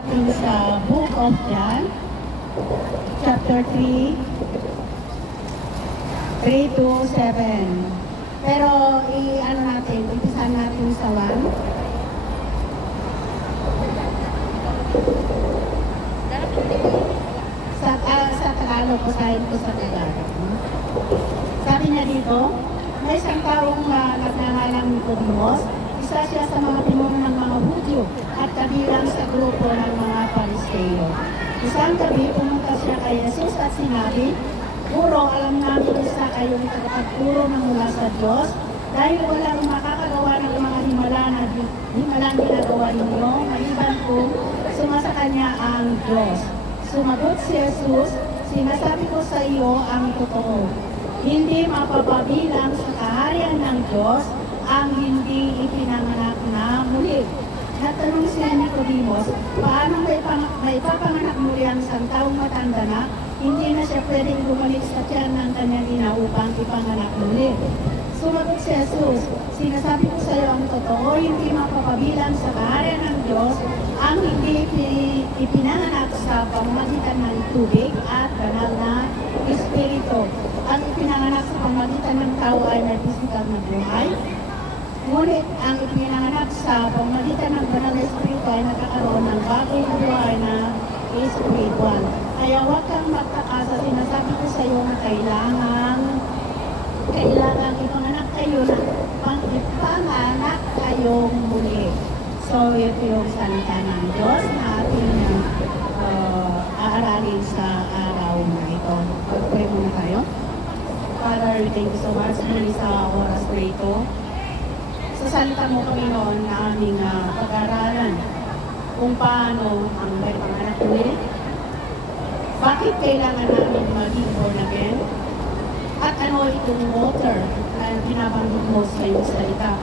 Sa Book of John, chapter 3, 3 to 7. Pero i-ano natin, umpisahan natin sa 1. Sa Tagalog, basahin ko sa Tagalog. Sabi niya dito, may isang taong nagngangalang Nicodemos, isa siya sa mga pinuno ng mga Hudyo at kabilang sa grupo ng mga Pariseo. Isang gabi, pumunta siya kay Jesus at sinabi, Guro, alam namin isa kayong tagapagturo ng mula sa Diyos dahil walang makakagawa ng mga himalang ginagawa ninyo, maliban kung sumasa kanya ang Diyos. Sumagot si Jesus, sinasabi ko sa iyo ang totoo. Hindi mapapabilang sa kaharian ng Diyos ang hindi ipinanganak na muli. Natanong si Nicodemos, paano may papanganak muli ang isang taong matanda na hindi na siya pwedeng bumalik sa tiyan ng kanyang ina upang ipanganak muli? Sumagot si Jesus, sinasabi ko sa iyo ang totoo, hindi mapapabilang sa kaharian ng Diyos ang hindi ipinanganak sa pamamagitan ng tubig at banal na Espiritu. Ang ipinanganak sa pamamagitan ng tao ay may pisikal na buhay, ngunit ang ipinanganak sa pamamagitan ng banal na Espiritu ay nagkakaroon ng bagong buhay na espiritual. Kaya huwag kang magtaka sa sinasabi ko sa iyo na kailangan ipanganak kayo na ipanganak kayong muli. So, ito yung salita ng Diyos na ating aaralin sa araw na ito. Pag-pray muna tayo. Father, thank you so much muli sa oras na ito. Sa salita mo, Panginoon, na aming pag-aralan kung paano ang may panganak muli. Bakit kailangan namin maging born again? At ano itong water na binabanggit mo sa iyong salita?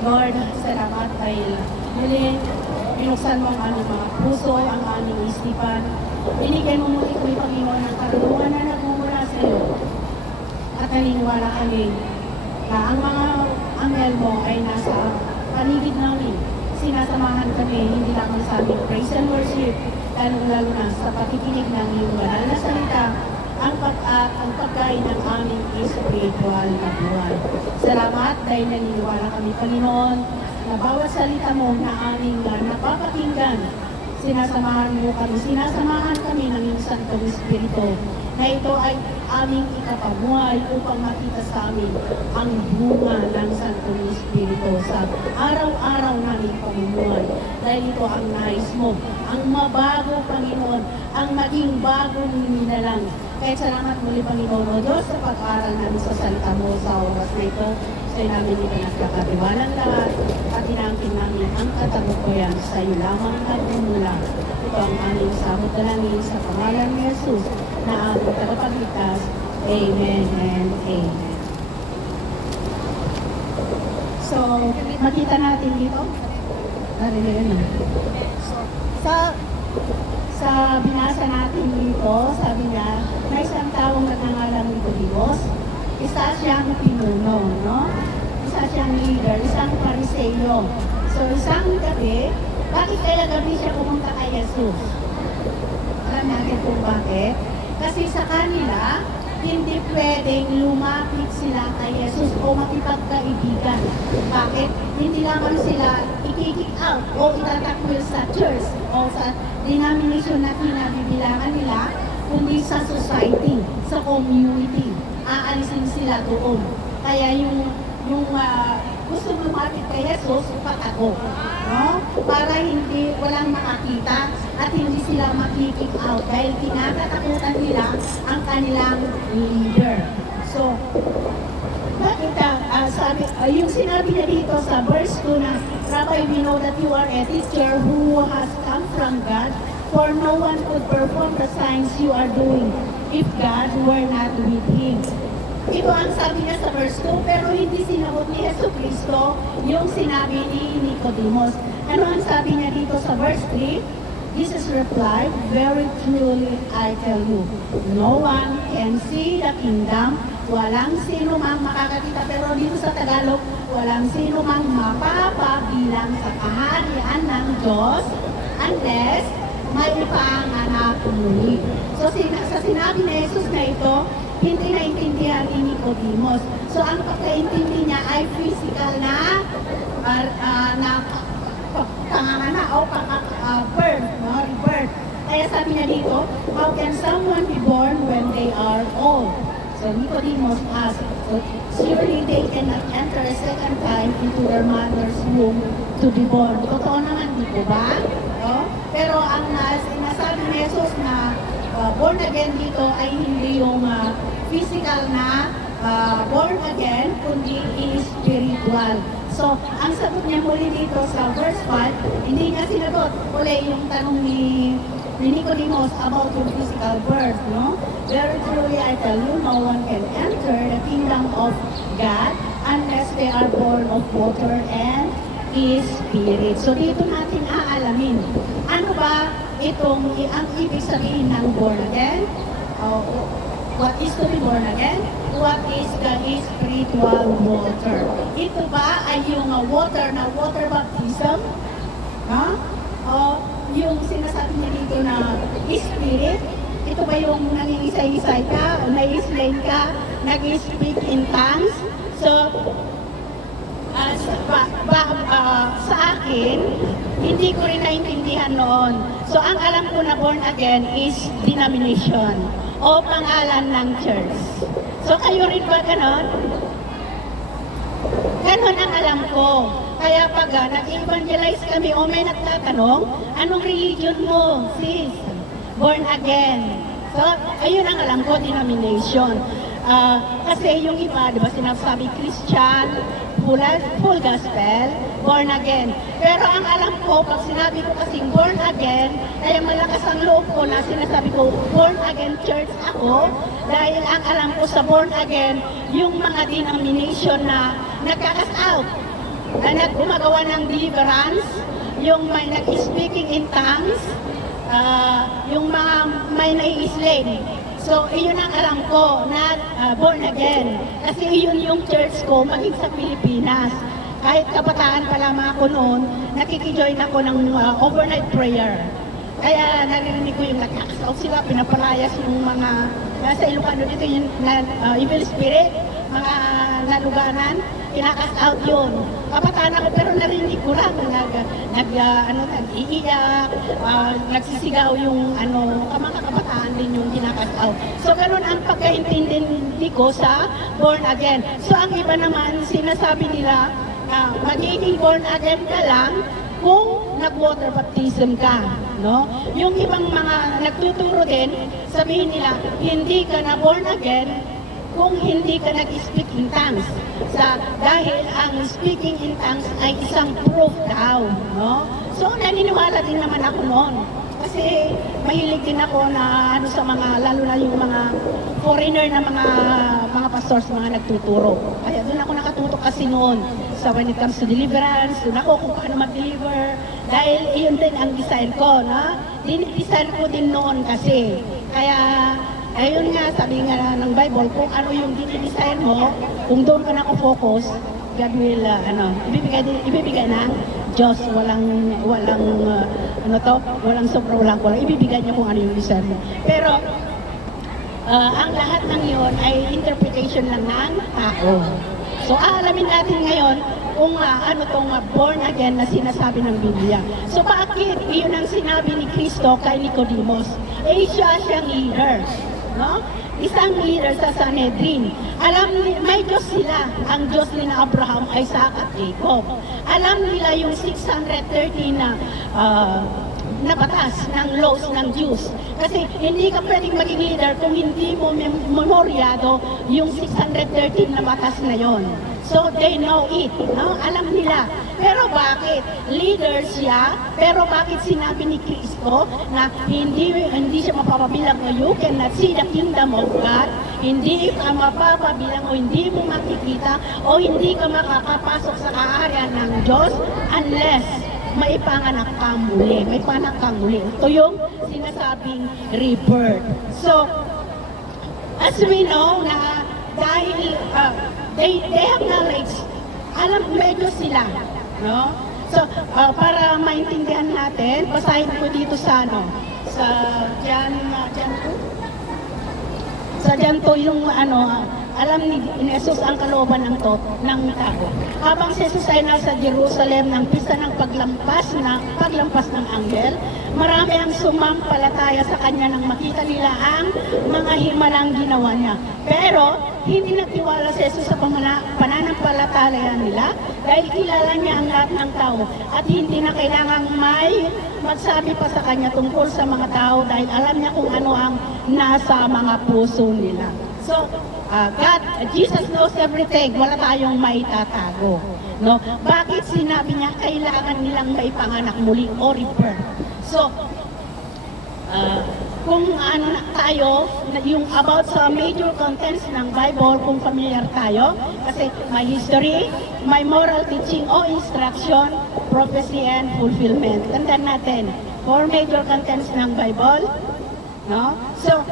Lord, salamat dahil muli binuksan mo ang aming mga puso, ang aming isipan. Binigyan mo muli kami, Panginoon, ng karunungan na nagmumula sa iyo. At naniniwala kami na ang mga anghel mo ay nasa paligid namin. Sinasamahan kami, hindi lamang sa aming praise and worship, lalo na sa pakikinig ng iyong banal na salita, ang pagkain ng aming spiritual na buhay. Salamat dahil naniniwala kami, Panginoon, na bawat salita mo na aming napapakinggan, sinasamahan kami ng iyong Santong Espiritu, na ito ay aming ikapabuhay upang makita sa amin ang bunga ng Santong Espiritu sa araw-araw naming pamumuhay. Dahil ito ang nais mo, ang mabago, Panginoon, ang maging bagong nilalang. Kaya salamat muli, Panginoon o Diyos, sa pag-aaral namin sa salita mo sa oras na ito. Sa'yo namin ito nagkakatiwalang lahat at inangkin namin ang katagupoyan sa iyo lamang nagmumula. Ito ang aming samot dalangin sa pangalan ni Jesus na aming tagapagligtas. Amen and amen. So, makita natin dito. Narinig na. Sa binasa natin dito, sabi niya, may isang taong nagngangalang Nicodemos, isa siyang pinuno, no? Isa siyang leader, isang Pariseo. So, isang gabi, bakit kaya gabi siya pumunta kay Jesus? Alam natin kung bakit. Kasi sa kanila, hindi pwedeng lumapit sila kay Jesus o makipagkaibigan. Bakit? Hindi lamang sila i-kick out o itatakwil sa church o sa denomination na kinabibilangan nila, kundi sa society, sa community. Aalisin sila doon. Kaya yung gusto lumapit kay Jesus, patago. No? Para walang makakita at hindi sila makikik out dahil kinakatakutan nila ang kanilang leader. So, yung sinabi niya dito sa verse 2 na, Rabbi, we know that you are a teacher who has come from God, for no one could perform the signs you are doing if God were not with him. Ito ang sabi niya sa verse 2, pero hindi sinagot ni Jesucristo yung sinabi ni Nicodemos. Ano ang sabi niya dito sa verse 3? Jesus replied, very truly I tell you, no one can see the kingdom. Walang sino mang makakakita, pero dito sa Tagalog, walang sino mang mapapabilang sa kaharian ng Diyos unless may ipanganak muli. So sa sinabi ni Jesus na ito, hindi naintindihan ni Nicodemus. So ang pagkaintindi niya ay physical na panganganak o birth, no? Rebirth. Kaya sabi niya dito, how can someone be born when they are old? So Nicodemus asked, so surely they cannot enter a second time into their mother's womb to be born. Totoo naman, di po ba? No? Pero ang sinasabi ni Jesus na born again dito ay hindi yung physical na born again, kundi spiritual. So, ang sagot niya muli dito sa verse 5, hindi niya sinagot uli yung tanong ni Nicodemus about yung physical birth, no? Very truly, I tell you, no one can enter the kingdom of God unless they are born of water and Spirit. So, dito natin aalamin, ano ba ang ibig sabihin ng born again? What is to be born again? What is the spiritual water? Ito ba ay yung water baptism? Ha? O yung sinasabi niya dito na spirit? Ito ba yung nangingisay-isay ka? O nai-explain ka? Nag-speak in tongues? So, sa akin, hindi ko rin naintindihan noon. So, ang alam ko na born again is denomination o pangalan ng church. So, kayo rin ba ganon? Ganon ang alam ko. Kaya pag nag-evangelize kami o may nagtatanong, anong religion mo, sis? Born again. So, ayun ang alam ko, denomination. Kasi yung iba, di ba, sinasabi Christian, full gospel, born again. Pero ang alam ko, pag sinabi ko kasing born again, kaya malakas ang loob ko na sinasabi ko, born again church ako, dahil ang alam ko sa born again, yung mga denomination na nagkakas out, na gumagawa ng deliverance, yung may nag-speaking in tongues, yung mga may nai-slave. So, iyon ang alam ko na born again. Kasi iyon yung church ko, maging sa Pilipinas. Kahit kabataan pa lamang ako noon, nakikijoin ako ng overnight prayer. Kaya narinig ko yung nagkakasaw sila, pinapalayas yung mga nasa Ilocano dito, yung evil spirit, mga naluganan, kinakas out yun. Kabataan ako, pero narinig ko lang, nag-iiyak, nagsisigaw yung mga kabataan din yung kinakas out. So, ganun ang pagkaintindi ko sa born again. So, ang iba naman, sinasabi nila, magiging born again ka lang kung nag-water baptism ka. No? Yung ibang mga nagtuturo din, sabihin nila, hindi ka na born again kung hindi ka nag-speak in tongues. Dahil ang speaking in tongues ay isang proof daw. No? So, naniniwala din naman ako noon. Kasi mahilig din ako na sa mga, lalo na yung mga foreigner na mga pastors, mga nagtuturo. Kaya doon ako nakatutok kasi noon sa when it comes to deliverance, doon ako kung paano mag-deliver. Dahil iyon din ang design ko, no? Dinidesign ko din noon kasi. Kaya, ayun nga, sabi nga ng Bible, kung ano yung dinidesign mo, kung doon ka nakafocus, God will, ibibigay ng Diyos, walang sobra, walang kulang. Ibibigay niya kung ano yung design mo. Pero, ang lahat ng yon ay interpretation lang ng tao. So, aalamin natin ngayon kung tong born again na sinasabi ng Biblia. So, bakit iyon ang sinabi ni Kristo kay Nicodemus? Siya siyang leader. No? Isang leader sa Sanhedrin. May Diyos sila. Ang Diyos ni Abraham, Isaac at Jacob. Alam nila yung 613 na batas ng laws ng Diyos. Kasi hindi ka pwedeng maging leader kung hindi mo memoryado yung 613 na batas na yon. So they know it, no? Alam nila. Pero bakit? Leader siya, pero bakit sinabi ni Kristo na hindi siya mapapabilang o you cannot see the kingdom of God, hindi ka mapapabilang o hindi mo makikita o hindi ka makakapasok sa kaharian ng Diyos unless maipanganak ka muli. May panak kang muli. Ito yung sinasabing rebirth. So, as we know na dahil they have knowledge, alam medyo sila, no? So, para maintindihan natin, basahin ko dito sa sa John 2. Sa John 2 yung alam ni Jesus ang kalooban ng tao. Habang si Jesus ay nasa Jerusalem ng pista ng paglampas ng anghel, marami ang sumampalataya sa kanya nang makita nila ang mga himalang ginawa niya. Pero hindi nagtiwala si Jesus sa pananampalataya nila dahil kilala niya ang lahat ng tao at hindi na kailangang may magsabi pa sa kanya tungkol sa mga tao dahil alam niya kung ano ang nasa mga puso nila. So, Jesus knows everything. Wala tayong maitatago. No? Bakit sinabi niya kailangan nilang maipanganak muli o rebirth? So, kung tayo, yung about sa major contents ng Bible, kung familiar tayo, kasi may history, may moral teaching o instruction, prophecy and fulfillment. Tandaan natin, 4 major contents ng Bible. No? So,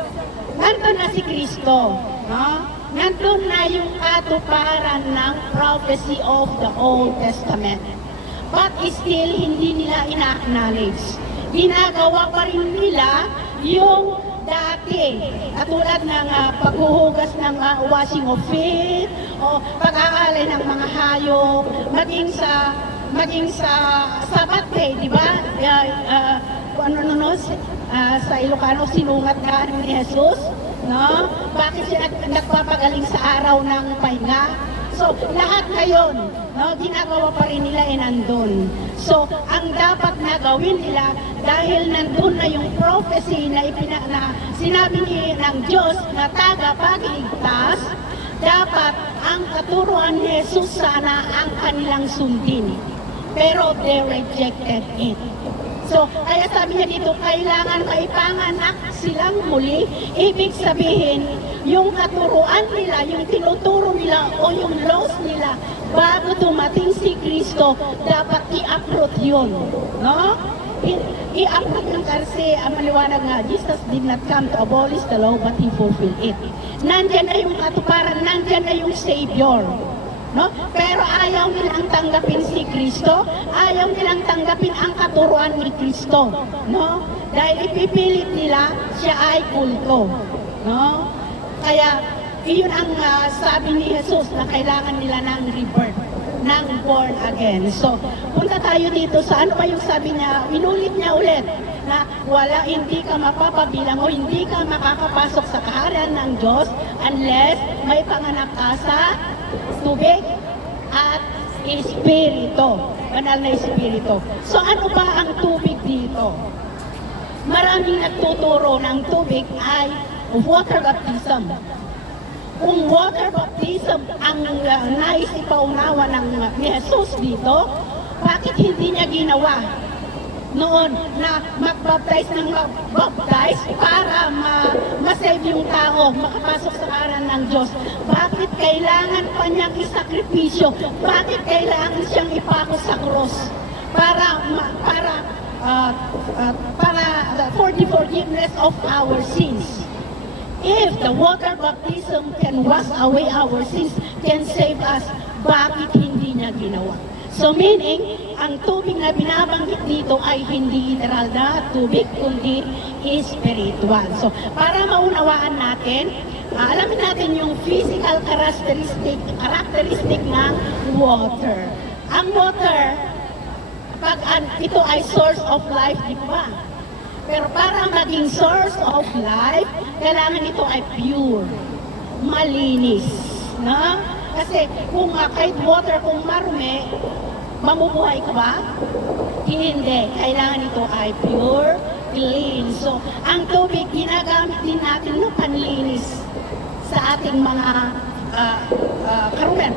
nandun na si Kristo. No? Nandun na yung katuparan ng prophecy of the Old Testament. But still, hindi nila ina-acknowledge. Ginagawa pa rin nila yung dati, katulad ng paghuhugas ng washing of feet, o pag-aalay ng mga hayop, maging sa Sabbath day, di ba? Sa Ilocano, sinungat ka ni Jesus, no? Bakit siya nagpapagaling sa araw ng pahinga? So, lahat ngayon, no, ginagawa pa rin nila nandun. So, ang dapat na gawin nila, dahil nandun na yung prophecy na sinabi ng Diyos na tagapagligtas, dapat ang katuruan ni Jesus sana ang kanilang sundin. Pero they rejected it. So, kaya sabi niya dito, kailangan maipanganak silang muli. Ibig sabihin, yung katuruan nila, yung tinuturo nila o yung laws nila, bago dumating si Kristo, dapat i-uproot yun. No? I-uproot ng kasi, ang maliwanag nga, Jesus did not come to abolish the law, but He fulfilled it. Nandyan na yung katuparan, nandyan na yung Savior. No? Pero ayaw nilang tanggapin si Kristo, ayaw nilang tanggapin ang katuruan ni Kristo, no? Dahil ipipilit nila siya ay kulto, no? Kaya iyon ang sabi ni Jesus na kailangan nila ng rebirth, ng born again. So, punta tayo dito sa ano ba yung sabi niya, inulit niya ulit na hindi ka mapapabilang o hindi ka makakapasok sa kaharian ng Diyos unless may panganak ka sa tubig at espiritu, banal na espiritu. So ano ba ang tubig dito? Maraming nagtuturo ng tubig ay water baptism. Kung water baptism ang nais ipaunawa ni Jesus dito, bakit hindi niya ginawa noon na mag-baptize ng mag-baptize para ma-save yung tao, makapasok sa karan ng Diyos? Bakit kailangan pa niyang isakripisyo? Bakit kailangan siyang ipako sa cross? For the forgiveness of our sins. If the water baptism can wash away our sins, can save us, bakit hindi niya ginawa? So meaning, ang tubig na binabanggit dito ay hindi literal na tubig, kundi spiritual. So para maunawaan natin, alamin natin yung physical characteristic ng water. Ang water, pag ito ay source of life, di ba? Pero para maging source of life, kailangan ito ay pure, malinis, no? Kasi kung kahit water, kung marumi, mamubuhay ka ba? Hindi. Kailangan ito ay pure, clean. So, ang tubig, ginagamit din natin ng panlinis sa ating mga karumen.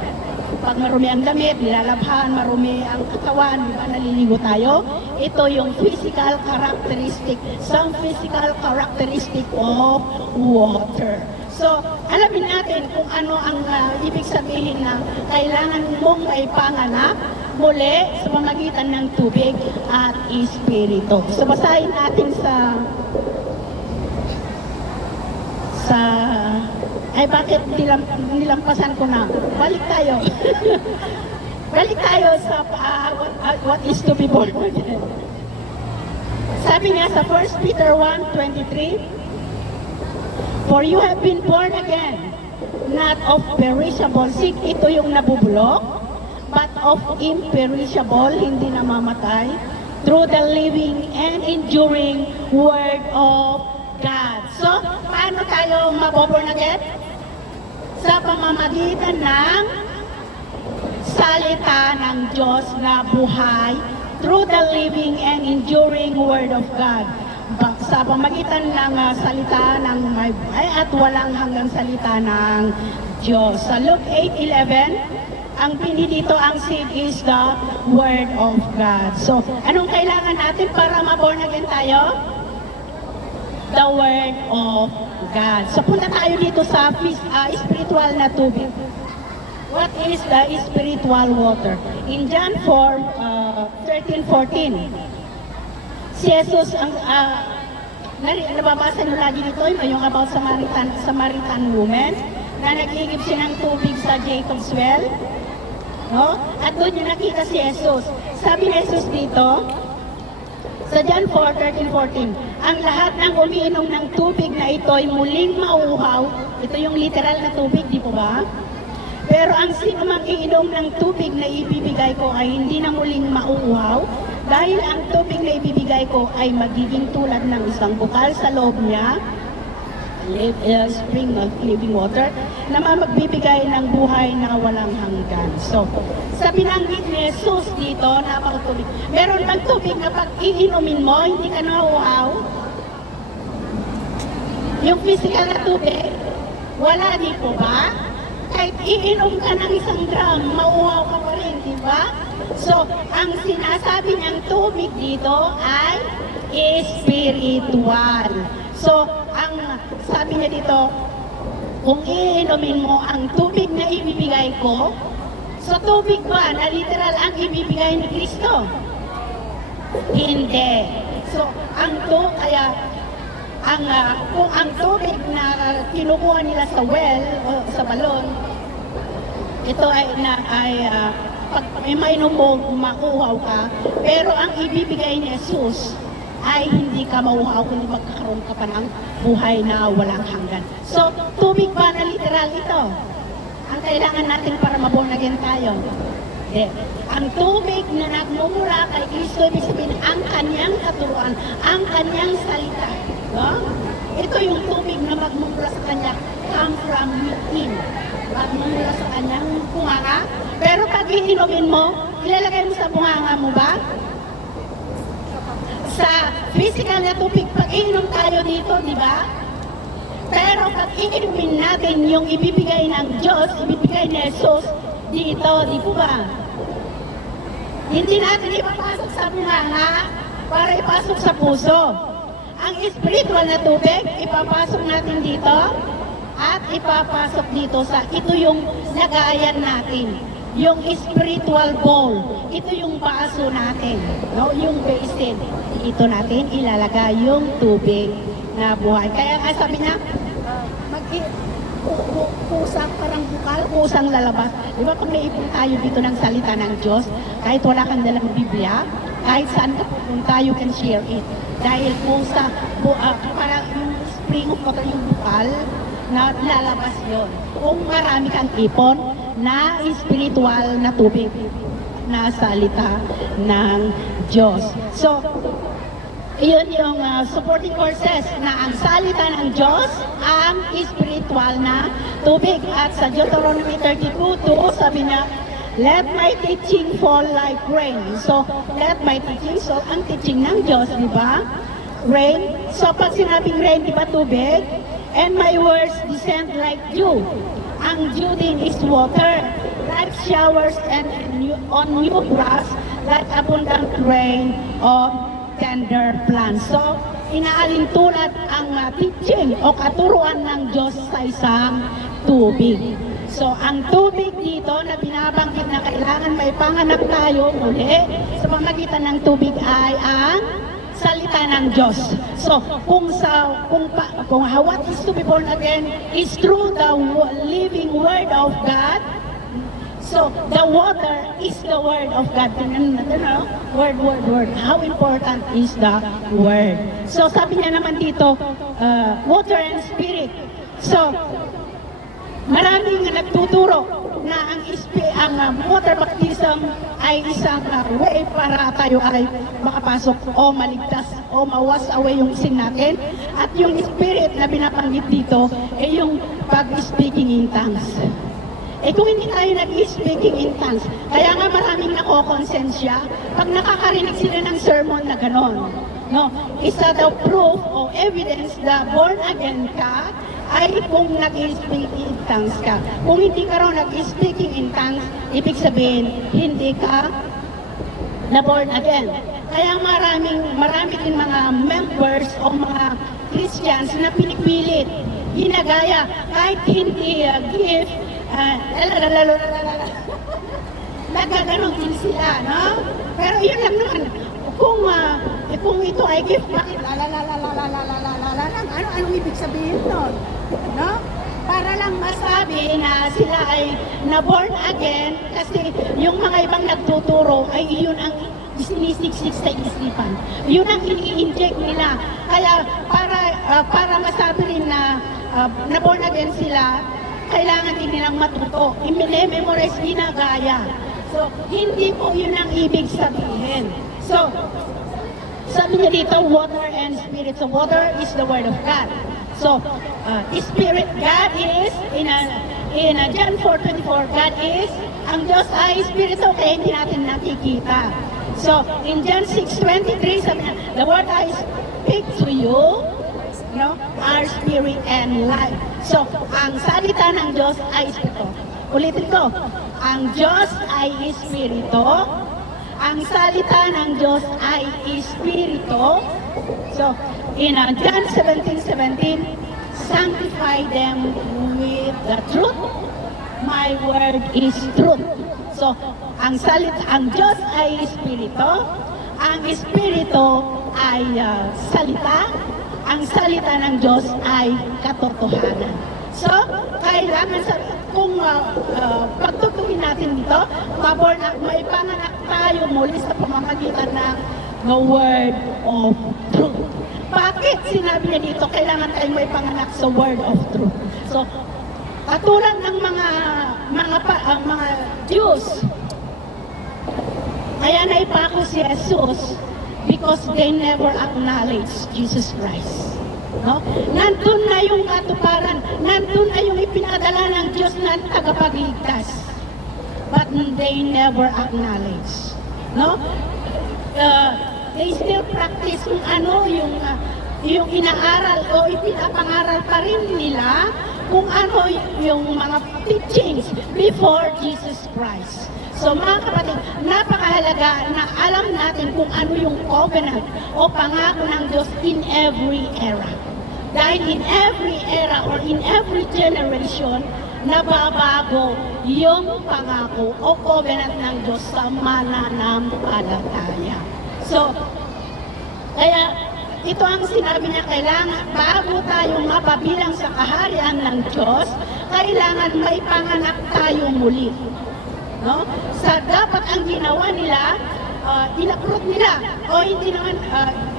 Pag marumi ang damit, nilalabhan, marumi ang katawan, di ba, naliligo tayo? Ito yung physical characteristic, some physical characteristic of water. So, alamin natin kung ano ang ibig sabihin na kailangan mong maipanganak muli sa pamagitan ng tubig at espiritu. So, basahin natin bakit nilampasan ko na? Balik tayo. Balik tayo sa what is to be born again. Sabi niya sa 1 Peter 1:23, "For you have been born again, not of perishable seed," ito yung nabubulok, "but of imperishable," hindi namamatay, "through the living and enduring Word of God." So, paano tayo maboborn again? Sa pamamagitan ng salita ng Diyos na buhay, through the living and enduring Word of God. Sa pamagitan ng salita ng may buhay at walang hanggang salita ng Diyos. Sa Luke 8:11, ang pili dito, ang seed is the Word of God. So, anong kailangan natin para ma-born again tayo? The Word of God. So, punta tayo dito sa spiritual na tubig. What is the spiritual water? In John 4:13-14, si Jesus, nababasa nyo lagi dito, yung about Samaritan woman, na nag-igib siya ng tubig sa Jacob's well. No? At doon yung nakita si Jesus. Sabi ni Jesus dito, sa John 4:13-14, "Ang lahat ng umiinom ng tubig na ito ay muling mauuhaw." Ito yung literal na tubig, di po ba? "Pero ang sino mang iinom ng tubig na ibibigay ko ay hindi na muling mauuhaw, dahil ang tubig na ibibigay ko ay magiging tulad ng isang bukal sa loob niya, spring of living water, na magbibigay ng buhay na walang hanggan." So, sa binanggit ni Jesus dito, napakatubig. Meron bang tubig na pag iinumin mo, hindi ka nauuhaw? Yung physical na tubig, wala, di po ba? Kahit iinom ka ng 1 drum, mauuhaw ka pa rin, di ba? So, ang sinasabi niyang tubig dito ay spiritual. So, ang sabi niya dito, kung iinumin mo ang tubig na ibibigay ko, so tubig ba na literal ang ibibigay ni Kristo? Hindi. So, kung ang tubig na kinukuha nila sa well o sa balon, ito ay pag may mainom mo, makuhaw ka, pero ang ibibigay ni Jesus ay hindi ka mauhaw, kundi magkakaroon ka pa ng buhay na walang hanggan. So, tubig ba na literal ito? Ang kailangan natin para ma-born again tayo? Hindi. Ang tubig na nagmumula kay Kristo, ibig sabihin, ang kanyang katuruan, ang kanyang salita. No? Ito yung tubig na magmumula sa kanya, come from within. Magmumula sa kanyang bunganga. Pero pag iinumin mo, ilalagay mo sa bunganga mo ba? Sa physical na tubig, pag iinom tayo dito, di ba? Pero pag iinumin natin yung ibibigay ng Diyos, ibibigay ni Jesus dito, di po ba? Hindi natin ipapasok sa bunganga para ipasok sa puso. Ang spiritual na tubig, ipapasok natin dito at ipapasok dito sa, ito yung lagayan natin. Yung spiritual bowl, ito yung baso natin, no? Yung basin, ito natin ilalagay yung tubig na buhay. Kaya nga sabi niya, kusang parang bukal, kusang lalabas. Di ba pag naipon tayo dito ng salita ng Diyos, kahit wala kang dalang Biblia, kahit saan ka pupunta, you can share it. Dahil kusa, parang yung spring of water, yung bukal, na lalabas yon. Kung marami kang ipon na spiritual na tubig na salita ng Diyos. So, iyon yung supporting courses na ang salita ng Diyos, ang spiritual na tubig. At sa Deuteronomy 32:2, sabi niya, "Let my teaching fall like rain." So, let my teaching, so ang teaching ng Diyos, di ba? Rain. So, pag sinabing rain, di ba tubig? "And my words descend like dew." Ang dew din is water, like showers and on new grass, like abundant rain of tender plants. So, inaalin tulad ang teaching o katuruan ng Diyos sa isang tubig. So, ang tubig dito na binabanggit na kailangan may panganap tayo muli sa pamagitan ng tubig ay ang salita ng Diyos. So, kung what is to be born again is through the living Word of God. So, the water is the word of God. Word. How important is the word? So, sabi niya naman dito, water and spirit. So, maraming nagtuturo na ang water baptism ay isang way para tayo ay makapasok o maligtas o mawas away yung sin natin. At yung spirit na binabanggit dito ay yung pag-speaking in tongues. Eh kung hindi tayo nag-speaking in tongues, kaya nga maraming nakokonsensya pag nakakarinig sila ng sermon na ganon. No? Isa daw proof o evidence na born again ka ay kung nag-speaking in tongues ka. Kung hindi ka raw nag-speaking in tongues, ibig sabihin, hindi ka na born again. Kaya marami din mga members o mga Christians na pinipilit, ginagaya, kahit hindi gift, nagaganon din sila, no? Pero yun lang naman, kung ito ay gift, bakit anong ibig sabihin nun? No? Para lang masabi na sila ay na-born again kasi yung mga ibang nagtuturo ay yun ang sinisiksik sa isipan. Yun ang ini-inject nila. Kaya para masabi rin na na-born again sila, kailangan din nilang matuto. I-memorize, ginagaya. So, hindi po yun ang ibig sabihin. So, sabi niya dito, water and spirit. So, water is the word of God. So, spirit, God is, in John 4:24, God is, ang Diyos ay spirito, kaya hindi natin nakikita. So, in John 6:23, sabi niya, the word I speak to you, are spirit and life. So, ang salita ng Diyos ay espiritu. Ulitin ko, ang Diyos ay espiritu, ang salita ng Diyos ay espiritu. So, in John 17:17, sanctify them with the truth. My word is truth. So, ang Diyos ay espiritu, ang espiritu ay salita, ang salita ng Diyos ay katotohanan. So, kailangan kung pagtutuhin natin dito, may panganak tayo muli sa pamamagitan ng the word of truth. Bakit sinabi niya dito, kailangan tayo may panganak sa word of truth? So, katulad ng mga Jews, kaya naipako si Jesus because they never acknowledge Jesus Christ. No? Nandun na yung katuparan, nandun na yung ipinadala ng Diyos na tagapagligtas. But they never acknowledge. No? They still practice kung ano yung inaaral o ipinapangaral pa rin nila kung ano yung mga teachings before Jesus Christ. So mga kapatid, napakahalaga na alam natin kung ano yung covenant o pangako ng Diyos in every era. Dahil in every era or in every generation, nababago yung pangako o covenant ng Diyos sa mananampalataya. So, kaya ito ang sinabi niya, kailangan bago tayo mapabilang sa kaharian ng Diyos, kailangan may panganak tayo muli. No? Sa dapat ang ginawa nila, inaprot nila o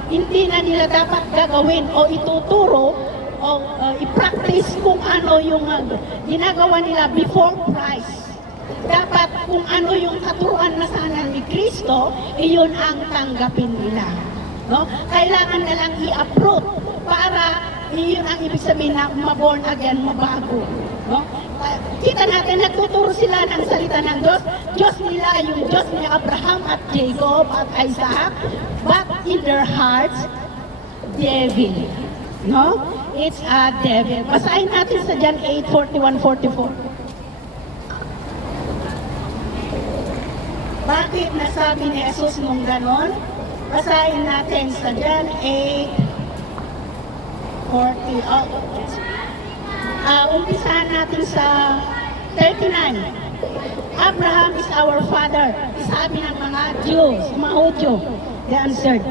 hindi na nila dapat gagawin o ituturo o i-practice kung ano yung ginagawa nila before Christ. Dapat kung ano yung katuruan na sana ni Kristo, iyon ang tanggapin nila. No? Kailangan na lang i-approve para iyon ang ibig sabihin na ma-born again, mabago. No? Kita natin, nagtuturo sila ng salita ng Diyos. Diyos nila, yung Diyos ni Abraham at Jacob at Isaac, but in their hearts, devil. No? It's a devil. Basahin natin sa John 8:41-44. Bakit nasabi ni Jesus nung ganon? Basahin natin sa John 8:40. Umpisahan natin sa 39. Abraham is our father. Sabi ng mga Jews, mga Hudyo. They answered,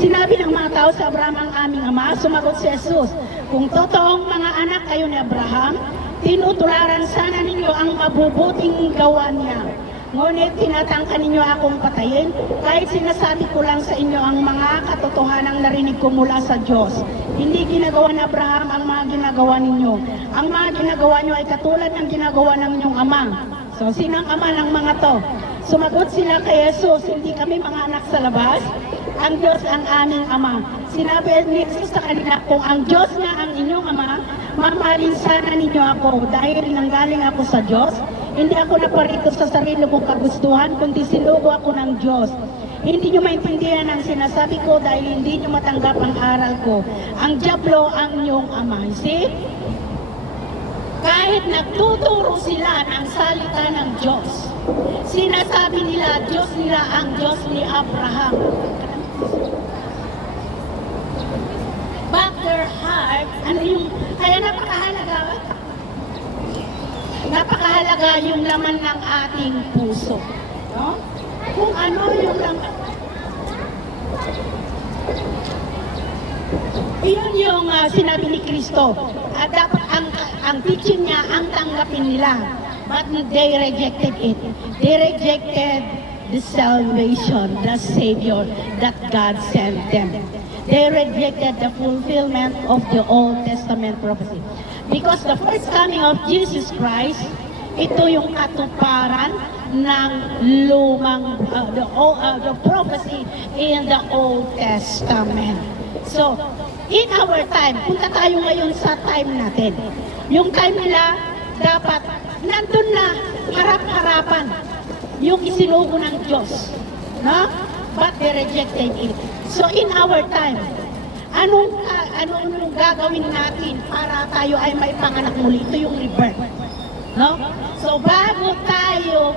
sinabi ng mga tao sa Abraham ang aming ama, sumagot si Jesus, kung totoong mga anak kayo ni Abraham, Tinutularan sana ninyo ang mabubuting gawa niya. Ngunit tinatangka ninyo akong patayin, kahit sinasabi ko lang sa inyo ang mga katotohanang narinig ko mula sa Diyos. Hindi ginagawa ni Abraham ang mga ginagawa ninyo. Ang mga ginagawa nyo ay katulad ng ginagawa ng inyong ama. So, sinang ama ng mga to? Sumagot sila kay Jesus, hindi kami mga anak sa labas, ang Diyos ang aming ama. Sinabi ni Jesus sa kanila, kung ang Diyos nga ang inyong ama, mamahalin sana ninyo ako dahil nanggaling ako sa Diyos. Hindi ako naparito sa sarili kong kagustuhan, kundi sinugo ako ng Diyos. Hindi nyo maintindihan ang sinasabi ko dahil hindi nyo matanggap ang aral ko. Ang dyablo ang inyong ama. See? Kahit nagtuturo sila ng salita ng Diyos, sinasabi nila, Diyos nila ang Diyos ni Abraham. But their heart, kaya napakahalaga yung laman ng ating puso. No? Kung ano yung laman. Iyon yung sinabi ni Kristo. Dapat ang teaching niya, ang tanggapin nila. But they rejected it. They rejected the salvation, the Savior that God sent them. They rejected the fulfillment of the Old Testament prophecy. Because the first coming of Jesus Christ, ito yung katuparan ng lumang, the prophecy in the Old Testament. So, in our time, punta tayo ngayon sa time natin. Yung time nila, dapat nandun na harap-harapan yung isinugo ng Diyos. No? But they rejected it. So in our time, anong gagawin natin para tayo ay may panganak muli? Ito yung rebirth. No? So bago tayo,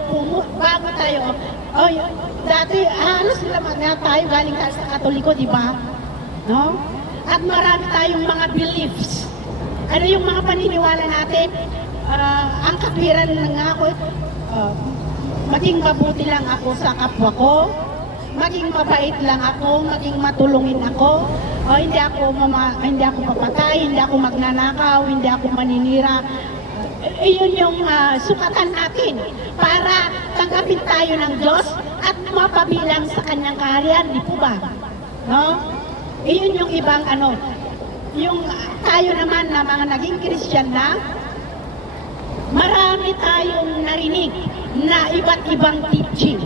dati halos naman na tayo galing tayo sa Katoliko, di ba? No? At marami tayong mga beliefs. Ano yung mga paniniwala natin? Ang katwiran lang ako, maging mabuti lang ako sa kapwa ko, maging mabait lang ako, maging matulungin ako, hindi ako papatay, hindi ako magnanakaw, hindi ako maninira. Iyon yung sukatan natin para tanggapin tayo ng Diyos at mapabilang sa kanyang kaharian, di po ba? No? Iyon yung ibang yung tayo naman na mga naging Christian na, marami tayong narinig na iba't ibang teaching.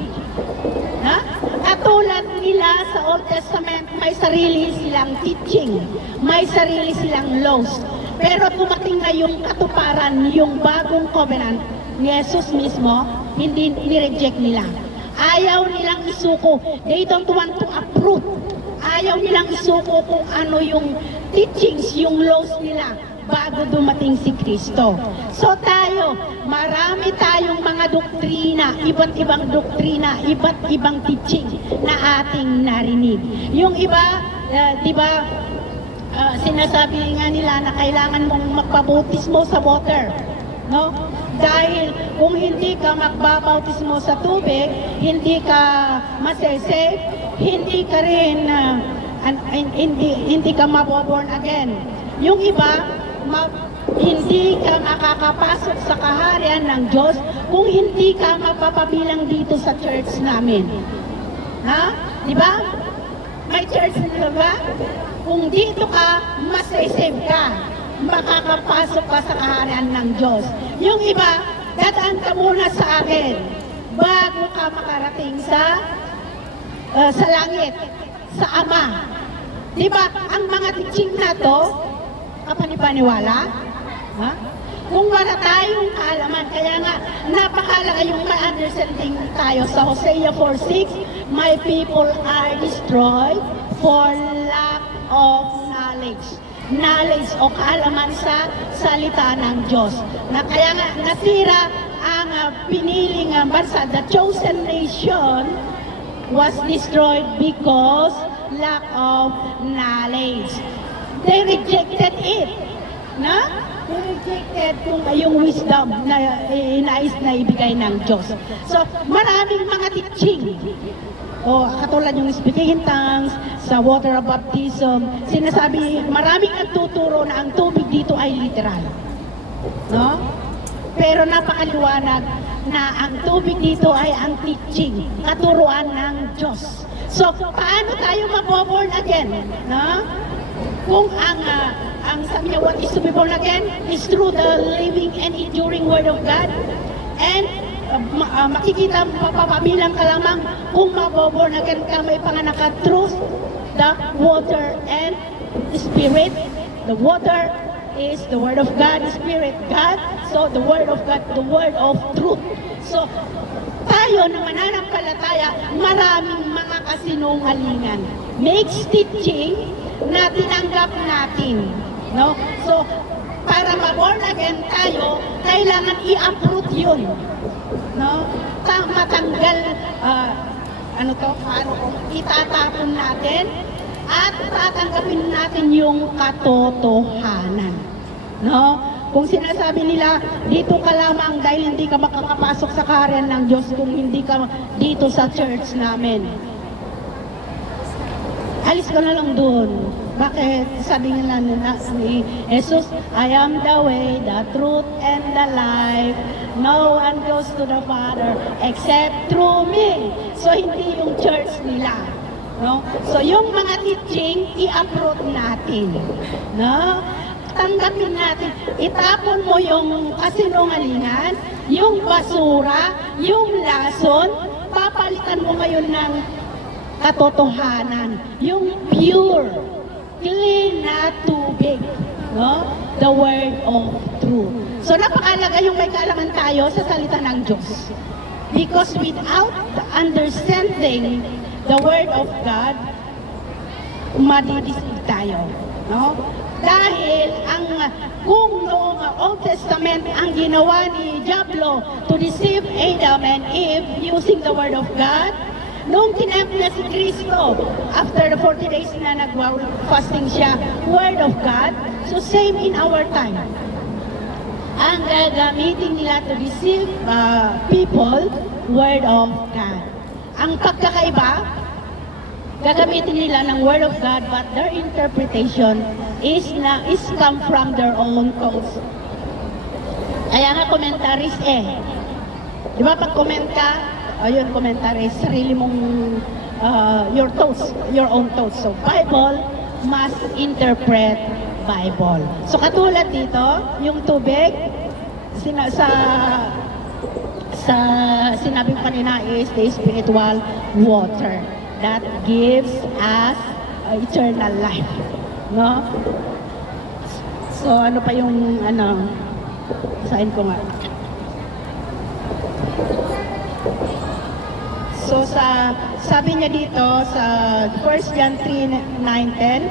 Ha? Katulad nila sa Old Testament, may sarili silang teaching, may sarili silang laws. Pero dumating na yung katuparan, yung bagong covenant ni Jesus mismo, hindi ni-reject nila. Ayaw nilang isuko. They don't want to approve. Ayaw nilang isuko kung ano yung teachings, yung laws nila bago dumating si Kristo. So tayo, marami tayong mga doktrina, iba't ibang doktrina, iba't ibang teaching na ating narinig. Yung iba, di ba, sinasabi nga nila na kailangan mong magpabautismo sa water. No? Dahil kung hindi ka magbabautismo sa tubig, hindi ka masasave, hindi ka rin, hindi ka maboborn again. Yung iba, hindi ka makakapasok sa kaharian ng Diyos kung hindi ka mapapabilang dito sa church namin. Ha? Di ba? May church na ba? Kung dito ka, masasave ka. Makakapasok ka sa kaharian ng Diyos. Yung iba, dadaan ka muna sa akin bago ka makarating sa langit, sa Ama. Di ba? Ang mga teaching na to, kapanipaniwala? Ha? Kung wala tayong kaalaman, kaya nga napakalaga yung may understanding tayo sa Hosea 4:6, my people are destroyed for lack of knowledge. Knowledge o kaalaman sa salita ng Diyos. Na kaya nga nasira ang piniling bansa, the chosen nation was destroyed because lack of knowledge. They rejected it. Na? They rejected yung wisdom na inais na ibigay ng Diyos. So, maraming mga teaching. Katulad yung speaking in tongues, sa water of baptism, sinasabi, maraming nagtuturo na ang tubig dito ay literal. No? Pero napakaliwanag na ang tubig dito ay ang teaching, katuruan ng Diyos. So, paano tayo maboborn again? No? Kung ang sabi niya, what is to be born again? Is through the living and enduring Word of God. And makikita, papabilang ka lamang kung maboborn again ka, may panganak truth, the water and the Spirit. The water is the Word of God, the Spirit, God. So, the Word of God, the Word of truth. So, tayo na mananampalataya, maraming mga kasinungalingan. Makes teaching na tinanggap natin. No? So, para ma-born again tayo, kailangan i-uproot yun. No? Matanggal, itatapon natin at tatanggapin natin yung katotohanan. No? Kung sinasabi nila, dito ka lamang dahil hindi ka makakapasok sa kaharian ng Diyos kung hindi ka dito sa church namin. Alis ka na lang doon. Bakit? Sabi nga ni Jesus, I am the way, the truth, and the life. No one goes to the Father except through me. So, hindi yung church nila. No? So, yung mga teaching, i-uproot natin. No? Tanggapin natin. Itapon mo yung kasinungalingan, yung basura, yung lason, papalitan mo ngayon ng katotohanan, yung pure, clean na tubig, no? The word of truth. So napakalaga yung may kaalaman tayo sa salita ng Diyos. Because without understanding the word of God, madidisig tayo, no? Dahil kung noong Old Testament ang ginawa ni Diablo to deceive Adam and Eve using the word of God, nung tinempt niya si Kristo, after the 40 days na nag-fasting siya, Word of God, so same in our time. Ang gagamitin nila to deceive people, Word of God. Ang pagkakaiba, gagamitin nila ng Word of God, but their interpretation is come from their own thoughts. Kaya nga commentaries di ba pag comment ka, ayun, commentary, sarili mong, your own thoughts. So, Bible must interpret Bible. So, katulad dito, yung tubig, sinabi ko kanina is the spiritual water that gives us eternal life. No? So, ano pa yung, sain ko nga. So sabi niya dito sa 1 John 3:9-10,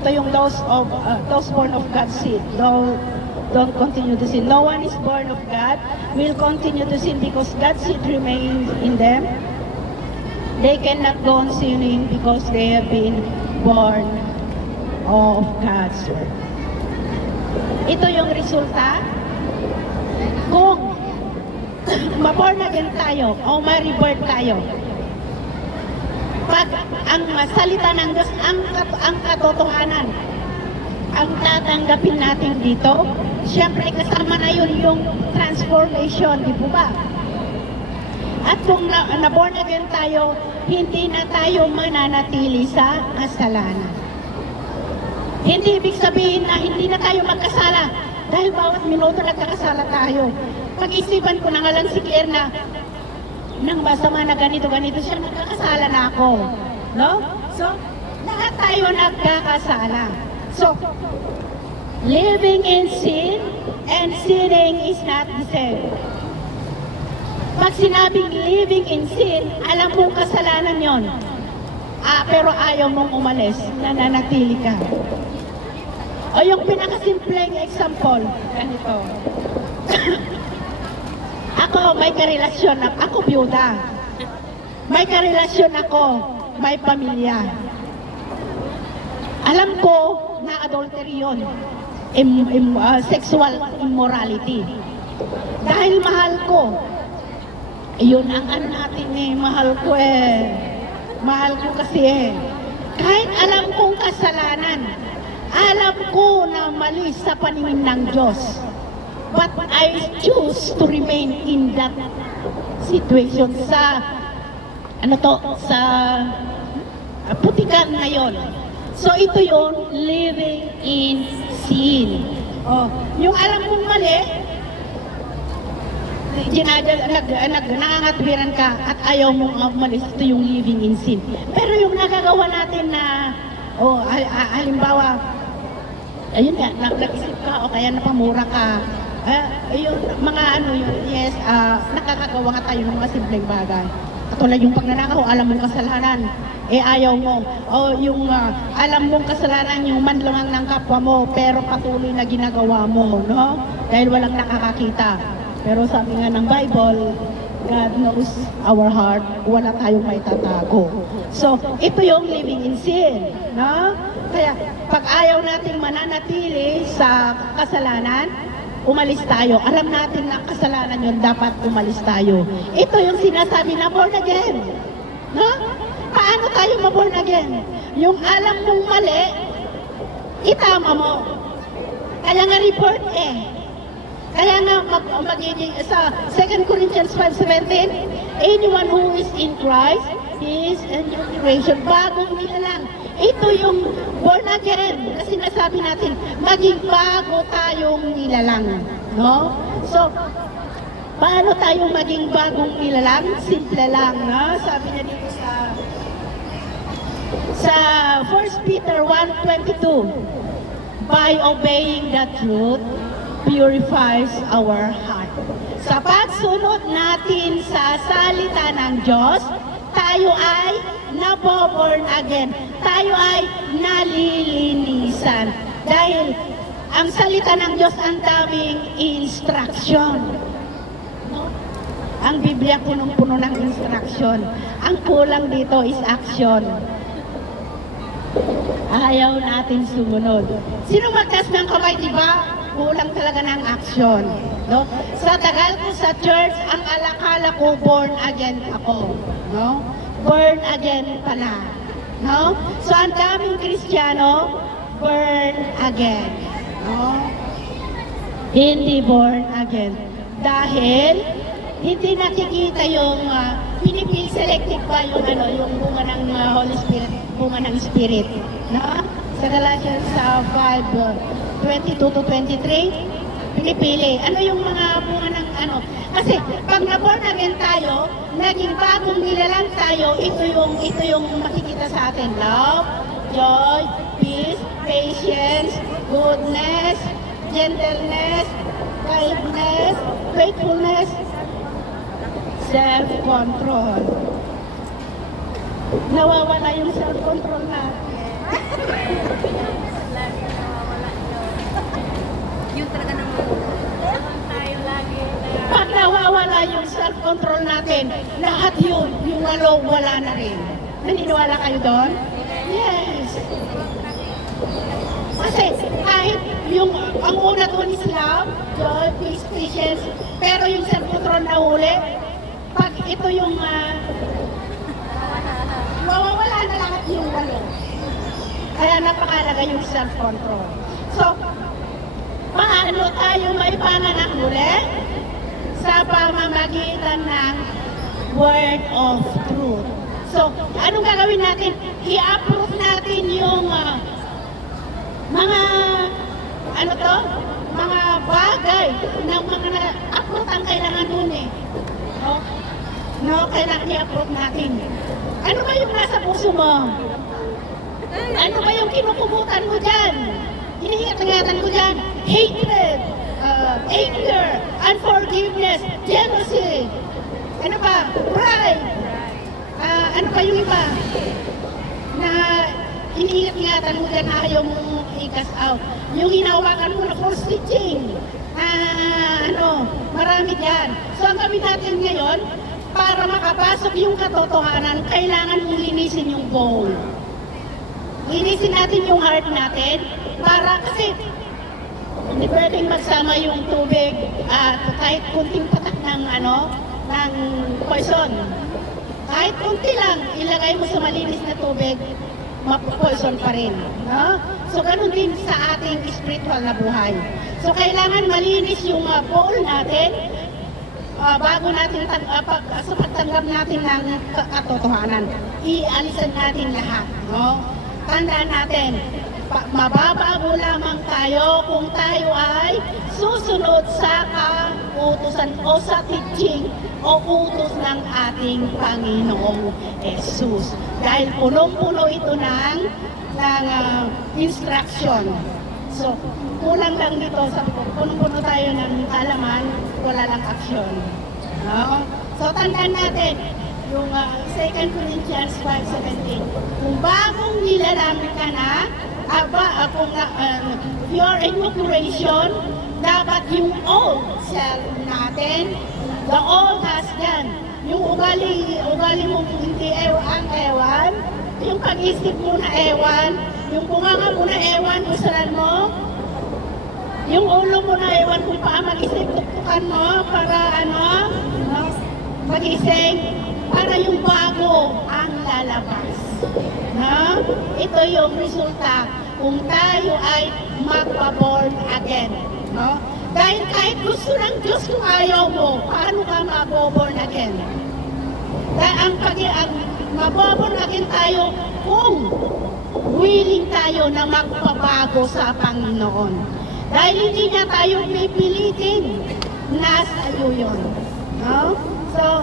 ito yung those born of God's seed. Don't continue to sin. No one is born of God will continue to sin because God's seed remains in them. They cannot go on sinning because they have been born of God's word. Ito yung resulta kung ma-born again tayo o ma-rebirth tayo. Pag ang salita ng Diyos, ang katotohanan, ang tatanggapin natin dito, siyempre kasama na yun yung transformation, di po ba? At kung na-born again tayo, hindi na tayo mananatili sa kasalanan. Hindi ibig sabihin na hindi na tayo magkasala dahil bawat minuto nagkakasala tayo. Pag-isipan ko na nga lang si Claire na nang masama na ganito siya, nagkakasala na ako. No? So, lahat tayo nagkakasala. So, living in sin and sinning is not the same. Pag sinabing living in sin, alam mong kasalanan yon. Pero ayaw mong umalis, nananatili ka. O yung pinakasimpleng example, ganito. Ako, may karelasyon ako byuda. May karelasyon ako, may pamilya. Alam ko na adultery yun. Sexual immorality. Dahil mahal ko, yun ang natin mahal ko Mahal ko kasi Kahit alam kong kasalanan, alam ko na mali sa paningin ng Diyos. But I choose to remain in that situation sa sa putikan na yon. So ito yung living in sin. Oh, yung alam mong mali, nangangatwiran ka at ayaw mong umalis, ito yung living in sin. Pero yung nagagawa natin na, halimbawa, ayun nga, nag-isip ka o kaya napamura ka, yung mga yes, nakakagawa nga tayo ng mga simpleng bagay. Katulad yung pagnanakaw, alam mong kasalanan, ayaw mo. O yung alam mong kasalanan yung manlamang ng kapwa mo, pero patuloy na ginagawa mo, no? Dahil walang nakakakita. Pero sabi nga ng Bible, God knows our heart, wala tayong may tatago. So, ito yung living in sin, no? Kaya, pag ayaw nating mananatili sa kasalanan, umalis tayo. Alam natin na kasalanan yun, dapat umalis tayo. Ito yung sinasabi na born again. No? Paano tayo ma-born again? Yung alam mong mali, itama mo. Kaya nga report Kaya nga magiging sa 2 Corinthians 5:17, anyone who is in Christ is a new creation. Bagong nilalang. Ito yung born again. Kasi nasabi natin, maging bago tayong nilalang. No? So, paano tayo maging bagong nilalang? Simple lang, no? Sabi niya dito sa 1 Peter 1:22, by obeying the truth, purifies our heart. Sa pagsunod natin sa salita ng Diyos, tayo ay naboborn again. Tayo ay nalilinisan. Dahil ang salita ng Diyos ang daming instruction. No? Ang Biblia punong-puno ng instruction. Ang kulang dito is action. Ayaw natin sumunod. Sino magtas ng kamay, di ba? Kulang talaga ng action. No? Sa tagal ko sa church, ang alakala ko, born again ako. No? Born again pala. No? So, ang daming Kristiyano, born again. No? Hindi born again. Dahil, hindi nakikita yung pinipil selective pa yung yung bunga ng Holy Spirit, bunga ng Spirit. No? Sa Galatians 5:22-23, pinipili. Ano yung mga bunga ng Kasi pag na-born again tayo, naging bagong nilalang tayo, ito yung makikita sa atin. Love, joy, peace, patience, goodness, gentleness, kindness, faithfulness, self-control. Nawawala yung self-control natin. Yung talaga naman tayo lagi. Pag nawawala yung self-control natin, lahat yun, yung wala na rin. Naniniwala kayo doon? Yes. Kasi kahit ang una doon is love, joy, peace, patience, pero yung self-control na huli, pag ito yung mawawala na lahat yung walo. Kaya napakalaga yung self-control. So, paano tayo maipanganak muli? Sa pamamagitan ng word of truth. So, anong gagawin natin? I-approve natin yung mga mga bagay ng mga na-approve ang kailangan dun No, kailangan i-approve natin. Ano ba yung nasa puso mo? Ano ba yung kinukumutan mo dyan? Hinihingat-ingatan mo dyan? Hatred, anger, unforgiveness, jealousy. Ano pa? Pride. Ano pa yung iba? Na hinihingat-ingatan mo dyan na ayaw mong i-cast out. Yung hinawakan mo na false teaching. Marami dyan. So ang gawin natin ngayon, para makapasok yung katotohanan, kailangan mong linisin yung bowl. Linisin natin yung heart natin, para kasi hindi pwedeng magsama yung tubig at kahit kunting patak ng poison. Kahit kunti lang, ilagay mo sa malinis na tubig, mapopoison pa rin. No? So, ganun din sa ating spiritual na buhay. So, kailangan malinis yung bowl natin bago natin sa pagtanggap natin ng katotohanan. Ialisan natin lahat. No? Tandaan natin, mababago lamang tayo kung tayo ay susunod sa kautusan o sa teaching o utos ng ating Panginoong Jesus. Dahil punong-puno ito ng instruction. So, kulang lang dito sa punong-puno tayo ng kalaman, wala lang aksyon. No? So, tandaan natin, yung 2 Corinthians 5:17, kung bagong nilalamig ka na, kung your a new creation, dapat yung old self natin, the old has gone. Yung ugali mo hindi ang ewan, yung pag-isip mo na ewan, yung bunganga mo na ewan, usalan mo, yung ulo mo na ewan kung paano mag-isip, tuktukan mo para mag-isip, para yung bago ang lalabas. No? Ito yung resulta kung tayo ay magpa-born again. No? Dahil kahit gusto ng Diyos kung ayaw mo, paano ka maboborn again? Dahil ang maboborn again tayo kung willing tayo na magpabago sa Panginoon. Dahil hindi niya tayo pipilitin, nasa iyo yun. No? So,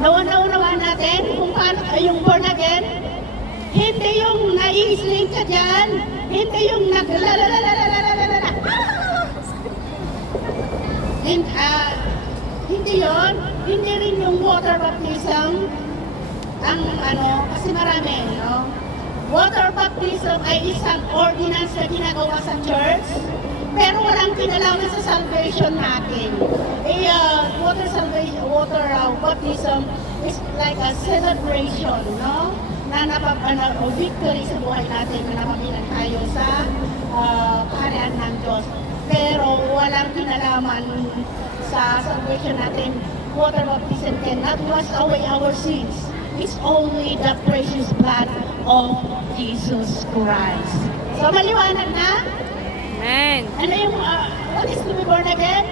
naunawaan natin kung paano yung born again, hindi yung nai-sling ka dyan, hindi yung naglalalalalalalalala. Hindi yun, hindi rin yung water baptism, kasi marami, no? Water baptism ay isang ordinance na ginagawa sa church, pero walang kinalaman sa salvation natin. Water baptism is like a celebration, no? Victory sa buhay natin na napabilang tayo sa kaharian ng Diyos. Pero walang kinalaman sa salvation natin. Water baptism cannot wash away our sins. It's only the precious blood of Jesus Christ. So, maliwanag na? Amen. Ano yung, what is to be born again?